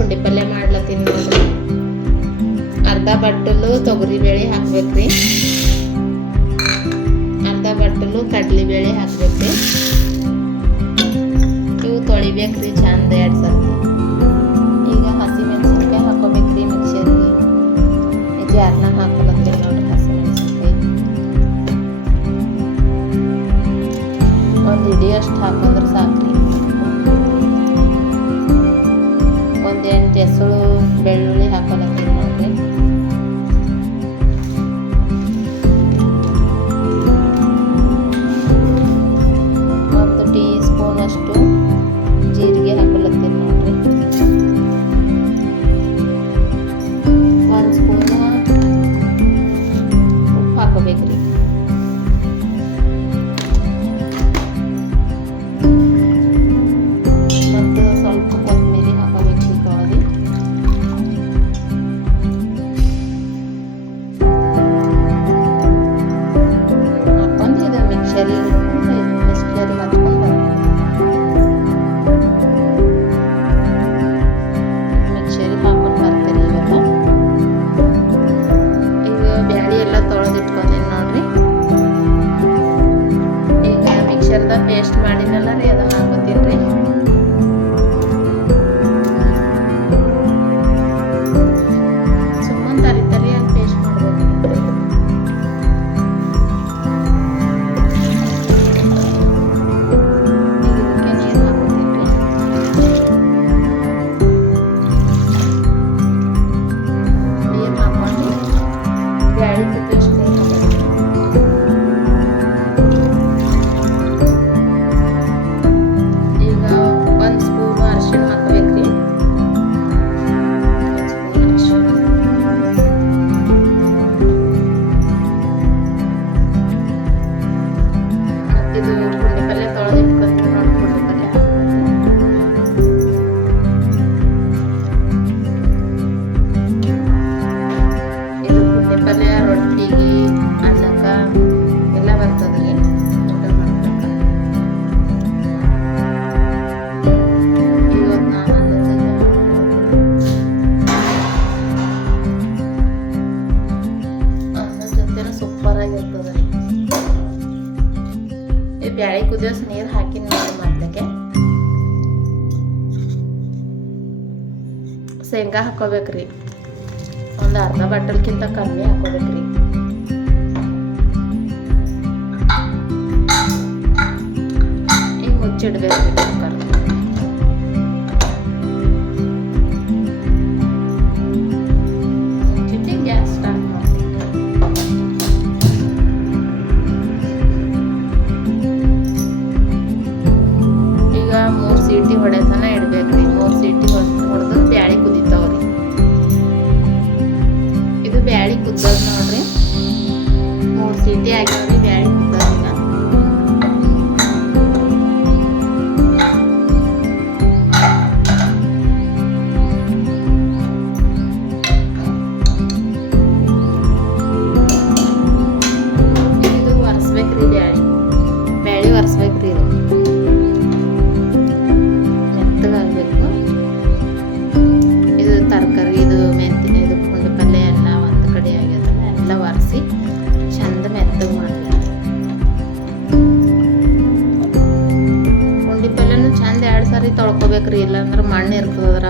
ಪುಂಡಿ ಪಲ್ಯ ಮಾಡ್ಲತ್ತೀನಿ ನೋಡ್ರಿ. ಅರ್ಧ ಬಟ್ಟಲು ತೊಗರಿ ಬೇಳೆ ಹಾಕ್ಬೇಕ್ರಿ. ಅರ್ಧ ಬಟ್ಟಲು ಕಡಲೆಬೇಳೆ ಹಾಕ್ಬೇಕ್ರಿ. ಇವು ತೊಳಿಬೇಕ್ರಿ ಚಂದ ಎರಡು ಸಲ ಈಗ ಹಸಿ ಮೆಣಸಿನ್ಕಾಯಿ ಹಾಕೋಬೇಕ್ರಿ ಇದು ಜಾರ್ನಾಗ ಹಾಕೊಳತ್ರಿ ನೋಡ್ರಿ ಹಸಿ ಮೆಣಸಿನ್ಕಾಯಿ. ಒಂದು ಇಡಿಯಷ್ಟು ಹಾಕೋ 구독 ಶೇಂಗಾ ಹಾಕೋಬೇಕ್ರಿ. ಒಂದು ಅರ್ಧ ಬಾಟಲ್ಗಿಂತ ಕಮ್ಮಿ ಹಾಕೋಬೇಕ್ರಿ. ಹಿಂಗೆ ಮುಚ್ಚಿಡ್ಬೇಕ್ರಿ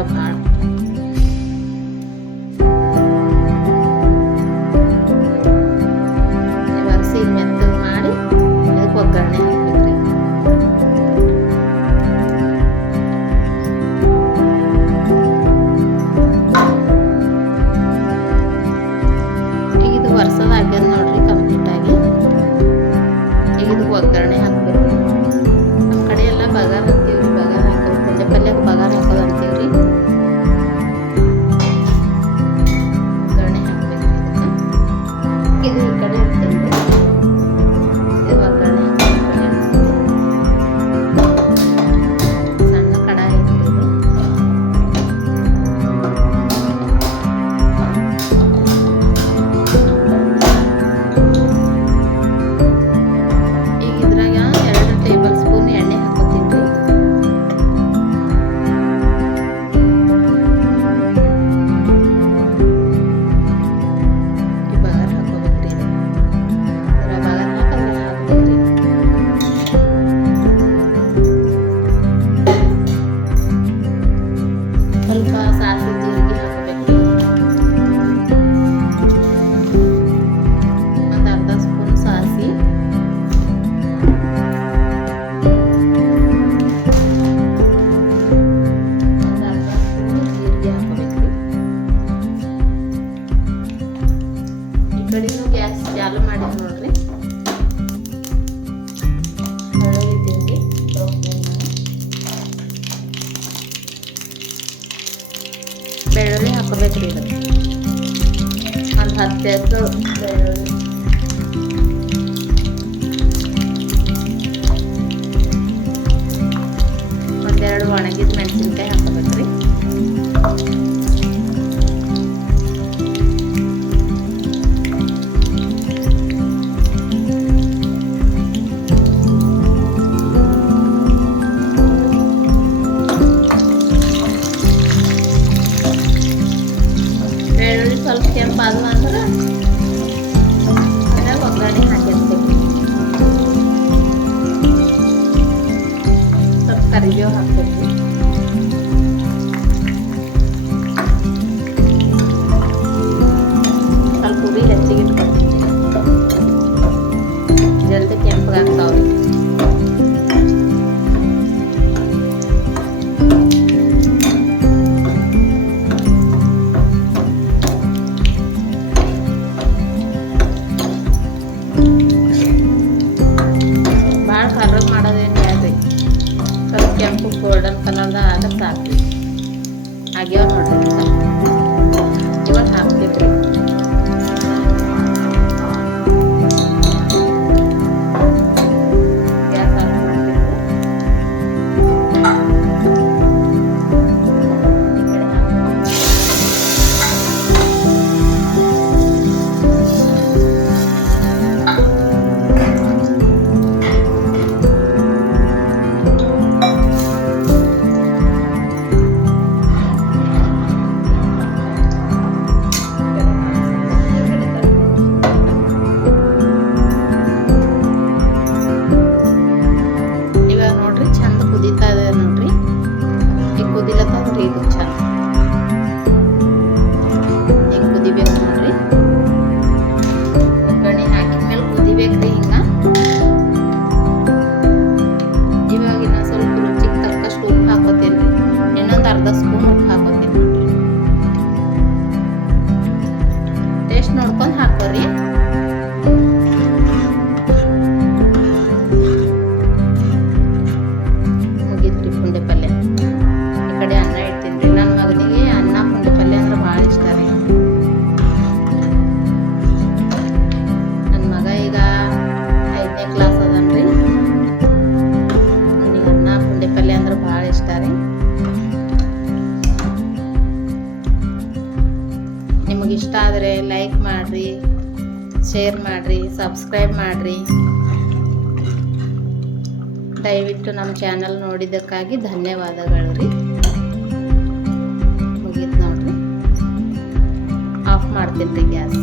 love mark. ములక సాసులు తిరిగి పెట్టి అంత అర్ధ స్పూన్ సాసి ಕಡಿನೂ ಗ್ಯಾಸ್ ಚಾಲು ಮಾಡಿದ್ರು പത്തേക്ക് വരുന്നത് പത്തേനോട് വേണമെങ്കിൽ മനസ്സിലാക്കാൻ maravillosa foto. ಲೈಕ್ ಮಾಡಿರಿ ಶೇರ್ ಮಾಡಿರಿ ಸಬ್ಸ್ಕ್ರೈಬ್ ಮಾಡಿರಿ. ದಯವಿಟ್ಟು ನಮ್ಮ ಚಾನಲ್ ನೋಡಿದ್ದಕ್ಕಾಗಿ ಧನ್ಯವಾದಗಳು ರೀ ಮುಗೀತು ನೋಡ್ರಿ. ಆಫ್ ಮಾಡ್ತೀನಿ ರೀ ಗ್ಯಾಸ್.